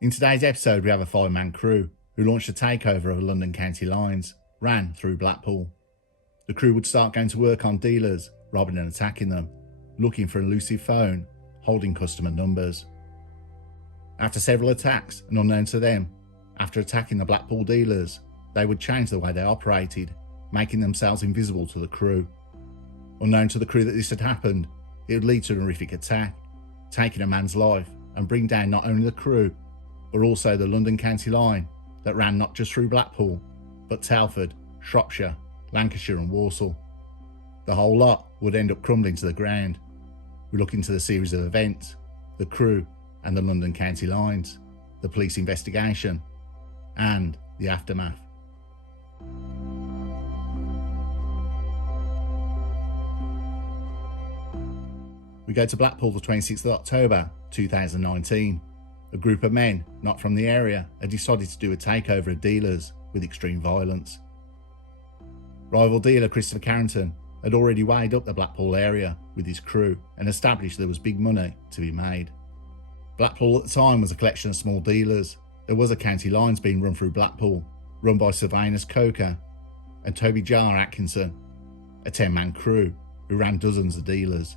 In today's episode, we have a five-man crew who launched a takeover of London County lines, ran through Blackpool. The crew would start going to work on dealers, robbing and attacking them, looking for an elusive phone, holding customer numbers. After several attacks, and unknown to them, after attacking the Blackpool dealers, they would change the way they operated, making themselves invisible to the crew. Unknown to the crew that this had happened, it would lead to an horrific attack, taking a man's life and bring down not only the crew, but also the London County line that ran not just through Blackpool, but Telford, Shropshire, Lancashire and Walsall. The whole lot would end up crumbling to the ground. We look into the series of events, the crew and the London County lines, the police investigation, and the aftermath. We go to Blackpool the 26th of October 2019. A group of men, not from the area, had decided to do a takeover of dealers with extreme violence. Rival dealer Christopher Carrington had already weighed up the Blackpool area with his crew and established there was big money to be made. Blackpool at the time was a collection of small dealers. There was a county lines being run through Blackpool, run by Sylvanus Coker and Toby Jar Atkinson, a 10-man crew who ran dozens of dealers.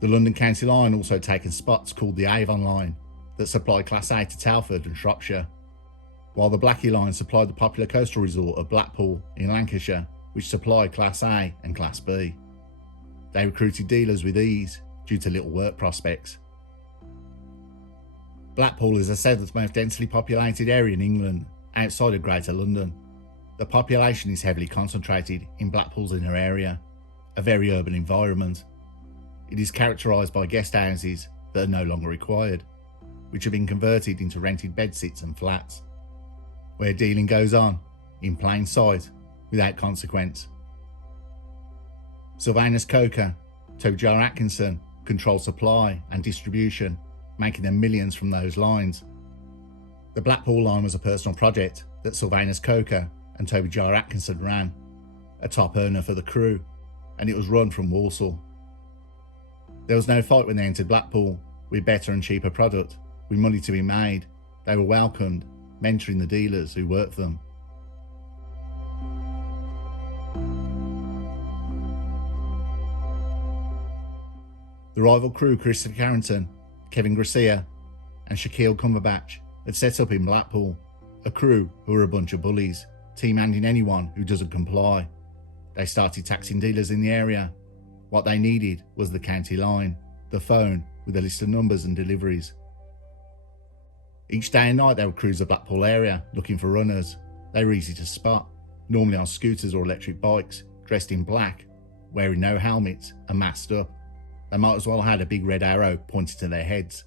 The London County line also taken spots called the Avon line that supplied Class A to Telford and Shropshire, while the Blackie line supplied the popular coastal resort of Blackpool in Lancashire, which supplied Class A and Class B. They recruited dealers with ease due to little work prospects. Blackpool is the seventh most densely populated area in England, outside of Greater London. The population is heavily concentrated in Blackpool's inner area, a very urban environment. It is characterised by guest houses that are no longer required, which have been converted into rented bedsits and flats, where dealing goes on, in plain sight, without consequence. Sylvanus Coker, Toby Jar Atkinson control supply and distribution, making them millions from those lines. The Blackpool line was a personal project that Sylvanus Coker and Toby Jar Atkinson ran, a top earner for the crew, and it was run from Walsall. There was no fight when they entered Blackpool, with better and cheaper product, with money to be made. They were welcomed, mentoring the dealers who worked for them. The rival crew Christopher Carrington, Kevin Gracia and Shaquille Cumberbatch had set up in Blackpool, a crew who were a bunch of bullies, team-handing anyone who doesn't comply. They started taxing dealers in the area. What they needed was the county line, the phone with a list of numbers and deliveries. Each day and night they would cruise the Blackpool area looking for runners. They were easy to spot, normally on scooters or electric bikes, dressed in black, wearing no helmets and masked up. They might as well have had a big red arrow pointed to their heads.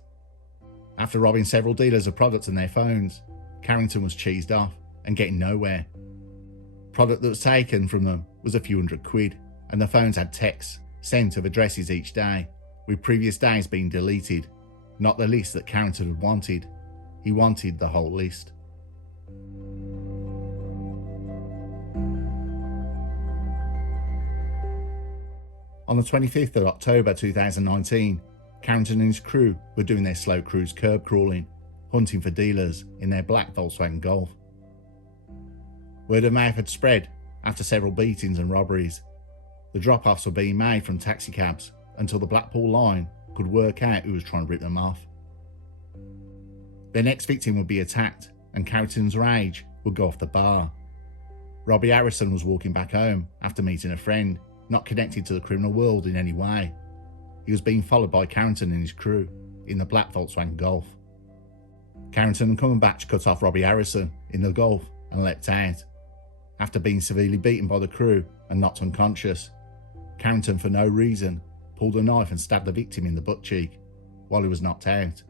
After robbing several dealers of products and their phones, Carrington was cheesed off and getting nowhere. Product that was taken from them was a few £100, and the phones had texts sent of addresses each day, with previous days being deleted, not the list that Carrington had wanted. He wanted the whole list. On the 25th of October 2019, Carrington and his crew were doing their slow cruise curb crawling, hunting for dealers in their black Volkswagen Golf. Word of mouth had spread after several beatings and robberies. The drop-offs were being made from taxicabs until the Blackpool line could work out who was trying to rip them off. Their next victim would be attacked, and Carrington's rage would go off the bar. Robbie Harrison was walking back home after meeting a friend, not connected to the criminal world in any way. He was being followed by Carrington and his crew in the black Volkswagen Golf. Carrington and Cumberbatch cut off Robbie Harrison in the Golf and leapt out. After being severely beaten by the crew and knocked unconscious, Carrington, for no reason, pulled a knife and stabbed the victim in the butt cheek while he was knocked out.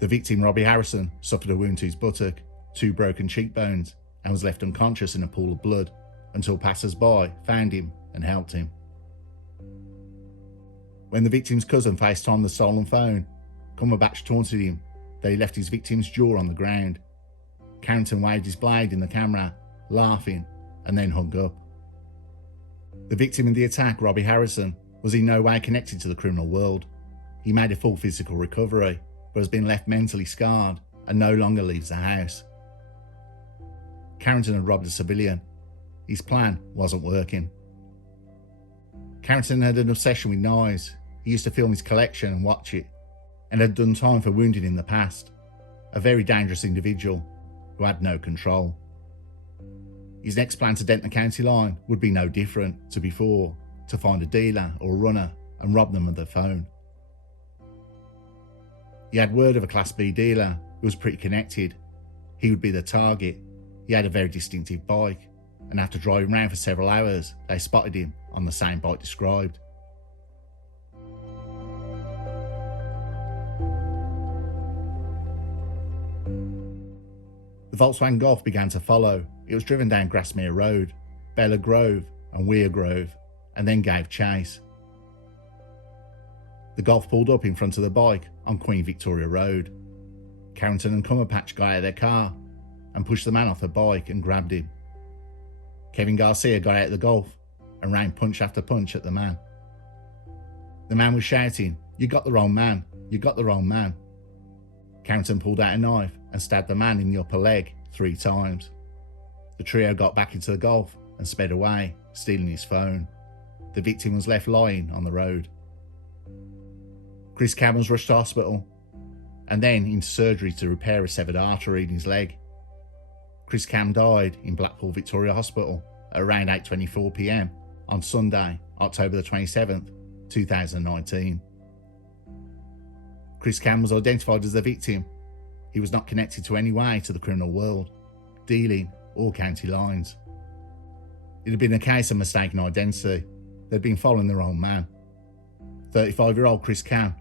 The victim, Robbie Harrison, suffered a wound to his buttock, 2 broken cheekbones, and was left unconscious in a pool of blood until passers-by found him and helped him. When the victim's cousin FaceTimed the stolen phone, Cumberbatch taunted him that he left his victim's jaw on the ground. Carrington waved his blade in the camera, laughing, and then hung up. The victim in the attack, Robbie Harrison, was in no way connected to the criminal world. He made a full physical recovery, but has been left mentally scarred and no longer leaves the house. Carrington had robbed a civilian. His plan wasn't working. Carrington had an obsession with knives. He used to film his collection and watch it, and had done time for wounded in the past. A very dangerous individual who had no control. His next plan to dent the county line would be no different to before, to find a dealer or runner and rob them of their phone. He had word of a Class B dealer who was pretty connected. He would be the target. He had a very distinctive bike, and after driving around for several hours, they spotted him on the same bike described. The Volkswagen Golf began to follow. It was driven down Grasmere Road, Bella Grove and Weir Grove, and then gave chase. The Golf pulled up in front of the bike on Queen Victoria Road. Carrington and Cumberpatch got out of their car and pushed the man off the bike and grabbed him. Kevin Garcia got out of the Golf and rained punch after punch at the man. The man was shouting, "You got the wrong man, you got the wrong man." Carrington pulled out a knife and stabbed the man in the upper leg 3 times. The trio got back into the Golf and sped away, stealing his phone. The victim was left lying on the road. Chris Cam was rushed to hospital and then into surgery to repair a severed artery in his leg. Chris Cam died in Blackpool Victoria Hospital at around 8:24 p.m. on Sunday, October the 27th, 2019. Chris Cam was identified as the victim. He was not connected to any way to the criminal world, dealing or county lines. It had been a case of mistaken identity. They'd been following the wrong man. 35-year-old Chris Cam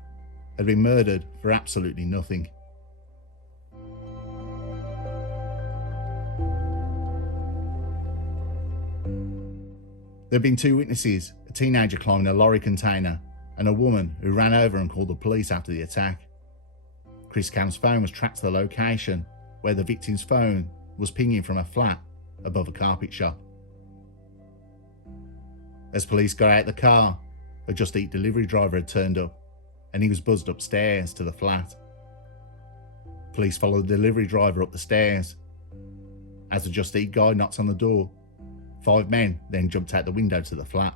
had been murdered for absolutely nothing. There had been 2 witnesses, a teenager climbing a lorry container and a woman who ran over and called the police after the attack. Chris Cam's phone was tracked to the location where the victim's phone was pinging from a flat above a carpet shop. As police got out of the car, a Just Eat delivery driver had turned up and he was buzzed upstairs to the flat. Police followed the delivery driver up the stairs. As the Just Eat guy knocks on the door, 5 men then jumped out the window to the flat.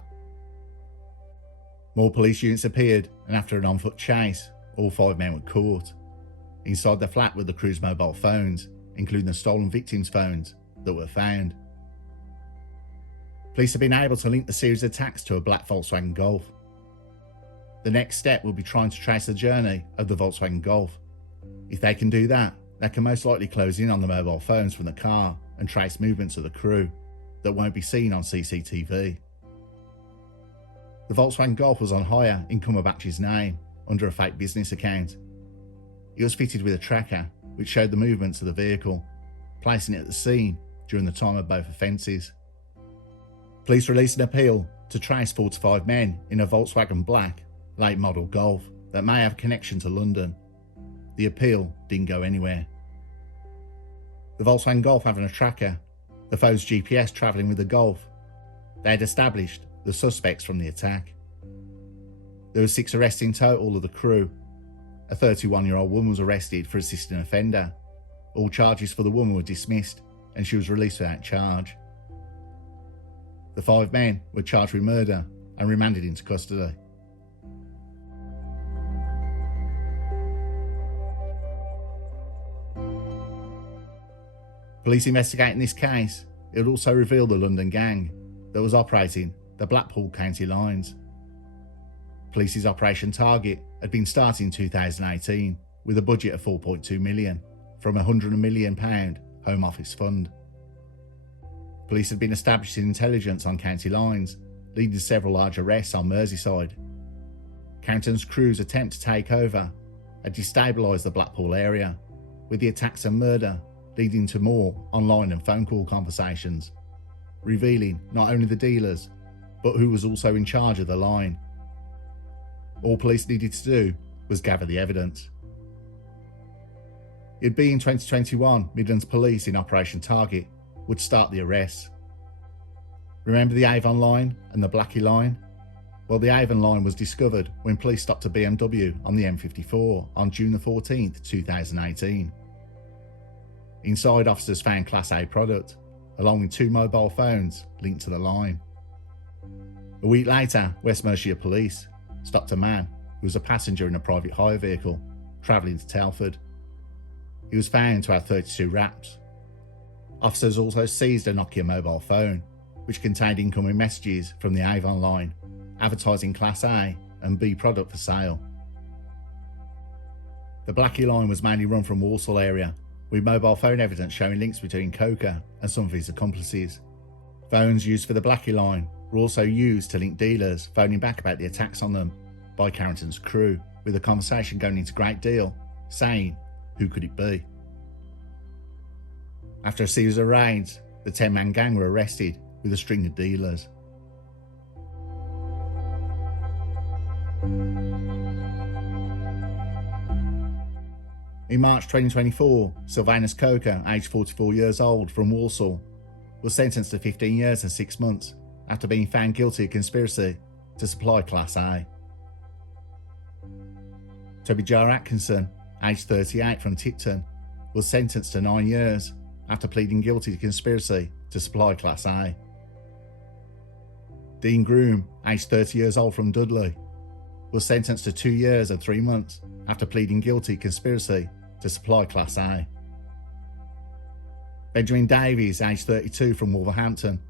More police units appeared, and after an on-foot chase, all 5 men were caught. Inside the flat were the crew's mobile phones, including the stolen victims' phones that were found. Police have been able to link the series of attacks to a black Volkswagen Golf. The next step will be trying to trace the journey of the Volkswagen Golf. If they can do that, they can most likely close in on the mobile phones from the car and trace movements of the crew that won't be seen on CCTV. The Volkswagen Golf was on hire in Cumberbatch's name under a fake business account. It was fitted with a tracker which showed the movements of the vehicle, placing it at the scene during the time of both offences. Police released an appeal to trace 4 to 5 men in a Volkswagen Black late model Golf that may have a connection to London. The appeal didn't go anywhere. The Volkswagen Golf having a tracker, the foe's GPS travelling with the Golf, they had established the suspects from the attack. There were 6 arrests in total of the crew. A 31-year-old woman was arrested for assisting an offender. All charges for the woman were dismissed and she was released without charge. The 5 men were charged with murder and remanded into custody. Police investigating this case, it would also reveal the London gang that was operating the Blackpool county lines. Police's Operation Target had been started in 2018 with a budget of 4.2 million from a £100 million Home Office fund. Police had been establishing intelligence on county lines, leading to several large arrests on Merseyside. Carrington's crew's attempt to take over had destabilised the Blackpool area, with the attacks and murder leading to more online and phone call conversations, revealing not only the dealers, but who was also in charge of the line. All police needed to do was gather the evidence. It'd be in 2021 Midlands Police in Operation Target would start the arrests. Remember the Avon line and the Blackie line? Well, the Avon line was discovered when police stopped a BMW on the M54 on June the 14th, 2018. Inside, officers found Class A product, along with 2 mobile phones linked to the line. A week later, West Mercia Police stopped a man who was a passenger in a private hire vehicle travelling to Telford. He was found to have 32 wraps. Officers also seized a Nokia mobile phone, which contained incoming messages from the Avon line, advertising Class A and B product for sale. The Blackie line was mainly run from Walsall area, with mobile phone evidence showing links between Coker and some of his accomplices. Phones used for the Blackie line were also used to link dealers phoning back about the attacks on them by Carrington's crew, with the conversation going into great deal, saying, who could it be? After a series of raids, the 10-man gang were arrested with a string of dealers. In March 2024, Sylvanus Coker, aged 44 years old, from Walsall, was sentenced to 15 years and 6 months after being found guilty of conspiracy to supply Class A. Toby Jar Atkinson, aged 38, from Tipton, was sentenced to 9 years after pleading guilty to conspiracy to supply Class A. Dean Groom, aged 30 years old, from Dudley, was sentenced to 2 years and 3 months after pleading guilty to conspiracy to supply Class A. Benjamin Davies, aged 32, from Wolverhampton,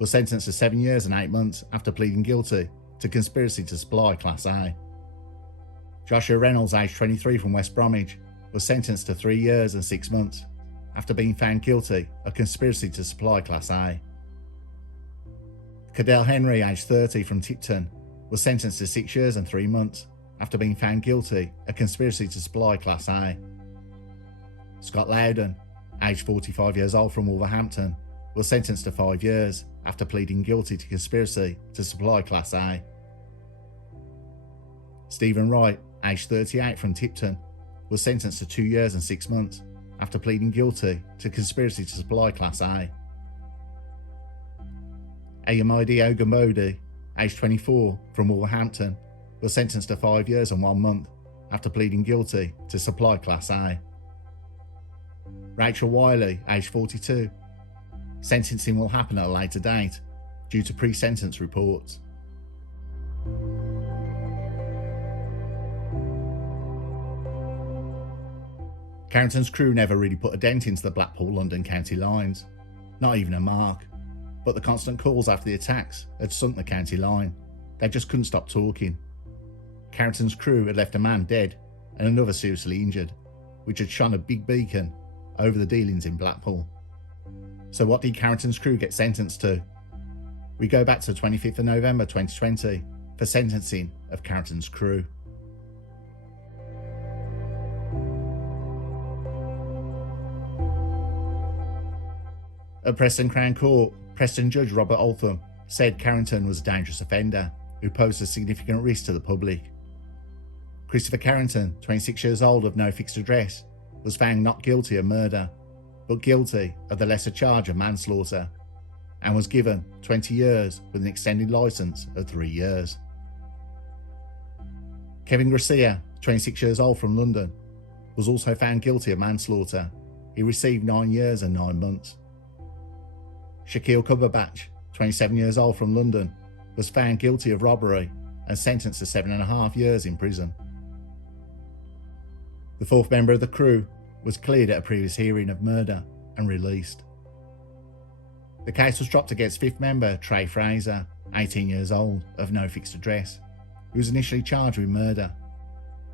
was sentenced to 7 years and 8 months after pleading guilty to conspiracy to supply Class A. Joshua Reynolds, aged 23, from West Bromwich, was sentenced to 3 years and 6 months after being found guilty of conspiracy to supply Class A. Cadell Henry, aged 30, from Tipton, was sentenced to 6 years and 3 months after being found guilty of conspiracy to supply Class A. Scott Loudon, aged 45 years old, from Wolverhampton, was sentenced to 5 years after pleading guilty to conspiracy to supply Class A. Stephen Wright, aged 38, from Tipton, was sentenced to 2 years and 6 months after pleading guilty to conspiracy to supply Class A. Ayomide Ogunbode, aged 24, from Wolverhampton, was sentenced to 5 years and 1 month after pleading guilty to supply Class A. Rachel Wiley, aged 42. Sentencing will happen at a later date due to pre-sentence reports. Carrington's crew never really put a dent into the Blackpool-London county lines, not even a mark, but the constant calls after the attacks had sunk the county line. They just couldn't stop talking. Carrington's crew had left a man dead and another seriously injured, which had shone a big beacon over the dealings in Blackpool. So what did Carrington's crew get sentenced to? We go back to the 25th of November 2020 for sentencing of Carrington's crew. At Preston Crown Court, Preston Judge Robert Altham said Carrington was a dangerous offender who posed a significant risk to the public. Christopher Carrington, 26 years old, of no fixed address, was found not guilty of murder, but guilty of the lesser charge of manslaughter, and was given 20 years with an extended licence of 3 years. Kevin Gracia, 26 years old, from London, was also found guilty of manslaughter. He received 9 years and 9 months. Shaquille Cumberbatch, 27 years old, from London, was found guilty of robbery and sentenced to 7.5 years in prison. The fourth member of the crew was cleared at a previous hearing of murder and released. The case was dropped against fifth member Trey Fraser, 18 years old, of no fixed address, who was initially charged with murder.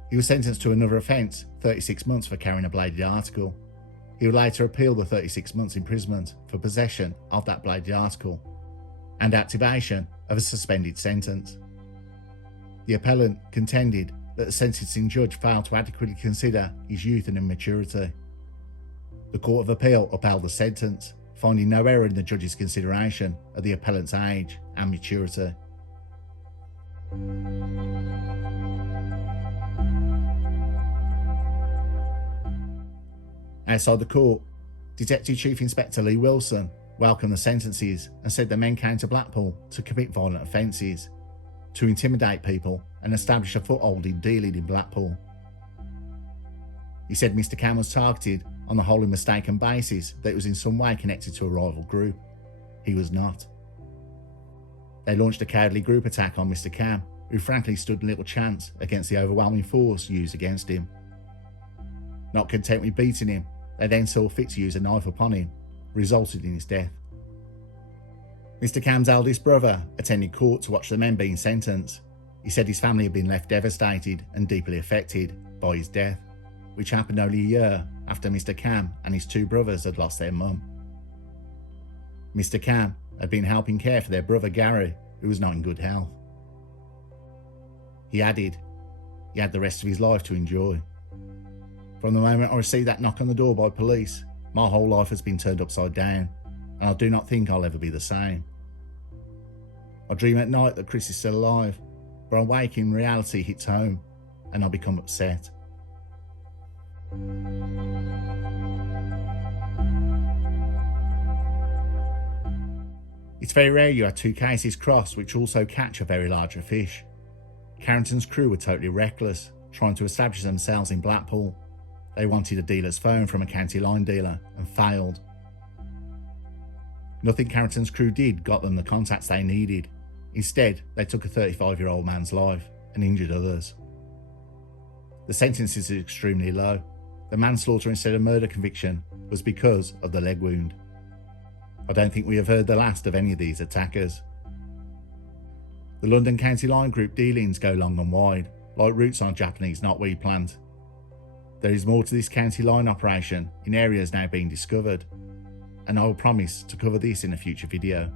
He was sentenced to another offence, 36 months for carrying a bladed article. He would later appeal the 36 months imprisonment for possession of that bladed article and activation of a suspended sentence. The appellant contended that the sentencing judge failed to adequately consider his youth and immaturity. The Court of Appeal upheld the sentence, finding no error in the judge's consideration of the appellant's age and maturity. Outside the court, Detective Chief Inspector Lee Wilson welcomed the sentences and said the men came to Blackpool to commit violent offences, to intimidate people and establish a foothold in dealing in Blackpool. He said Mr. Cam was targeted on the wholly mistaken basis that it was in some way connected to a rival group. He was not. They launched a cowardly group attack on Mr. Cam, who frankly stood little chance against the overwhelming force used against him. Not content with beating him, they then saw fit to use a knife upon him, resulting in his death. Mr. Cam's eldest brother attended court to watch the men being sentenced. He said his family had been left devastated and deeply affected by his death, which happened only a year after Mr. Cam and his two brothers had lost their mum. Mr. Cam had been helping care for their brother Gary, who was not in good health. He added, he had the rest of his life to enjoy. From the moment I received that knock on the door by police, my whole life has been turned upside down, and I do not think I'll ever be the same. I dream at night that Chris is still alive, but I wake in reality hits home, and I become upset. It's very rare you have two cases cross which also catch a very larger fish. Carrington's crew were totally reckless, trying to establish themselves in Blackpool. They wanted a dealer's phone from a county line dealer and failed. Nothing Carrington's crew did got them the contacts they needed. Instead, they took a 35-year-old man's life and injured others. The sentence is extremely low. The manslaughter instead of murder conviction was because of the leg wound. I don't think we have heard the last of any of these attackers. The London County Line Group dealings go long and wide, like roots on Japanese knotweed plant. There is more to this county line operation in areas now being discovered, and I will promise to cover this in a future video.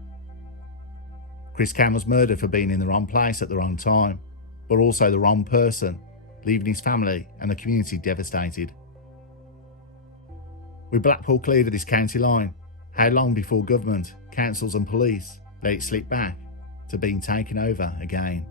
Chris Cam was murdered for being in the wrong place at the wrong time, but also the wrong person, leaving his family and the community devastated. With Blackpool cleared of this county line, how long before government, councils and police let it slip back to being taken over again?